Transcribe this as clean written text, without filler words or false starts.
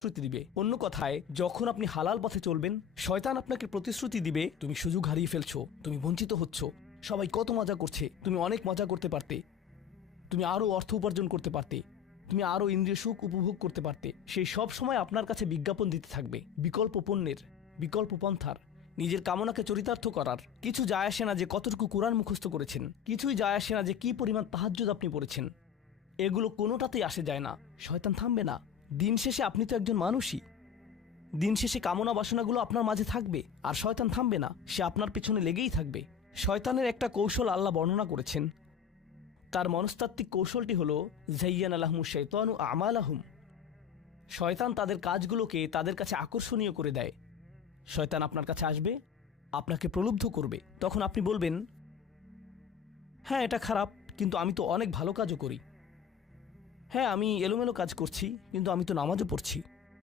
প্রতিশ্রুতি দিবে। অন্য কথায়, যখন আপনি হালাল পথে চলবেন, শয়তান আপনাকে প্রতিশ্রুতি দিবে তুমি সুযোগ হারিয়ে ফেলছো, তুমি বঞ্চিত হচ্ছ, সবাই কত মজা করছে, তুমি অনেক মজা করতে পারতে, তুমি আরও অর্থ উপার্জন করতে পারতে, তুমি আরও ইন্দ্রিয় সুখ উপভোগ করতে পারতে। সেই সব সময় আপনার কাছে বিজ্ঞাপন দিতে থাকবে বিকল্প পণ্যের, বিকল্প পন্থার, নিজের কামনাকে চরিতার্থ করার। কিছু যায় আসে না যে কতটুকু কোরআন মুখস্থ করেছেন, কিছুই যায় আসে না যে কি পরিমাণ তাহাজ্জুদ আপনি পড়েছেন, এগুলো কোনোটাতেই আসে যায় না। শয়তান থামবে না। দিন শেষে আপনি তো একজন মানুষই। দিন শেষে কামনা বাসনাগুলো আপনার মাঝে থাকবে, আর শয়তান থামবে না, সে আপনার পেছনে লেগেই থাকবে। শয়তানের একটা কৌশল আল্লাহ বর্ণনা করেছেন। তার মনস্তাত্ত্বিক কৌশলটি হল যায়্যানা লাহুমুশ শাইতানু আমালাহুম। শয়তান তাদের কাজগুলোকে তাদের কাছে আকর্ষণীয় করে দেয়। শয়তান আপনার কাছে আসবে, আপনাকে প্রলুব্ধ করবে। তখন আপনি বলবেন, হ্যাঁ এটা খারাপ, কিন্তু আমি তো অনেক ভালো কাজও করি। হ্যাঁ আমি এলোমেলো কাজ করছি, কিন্তু আমি তো নামাজও পড়ছি।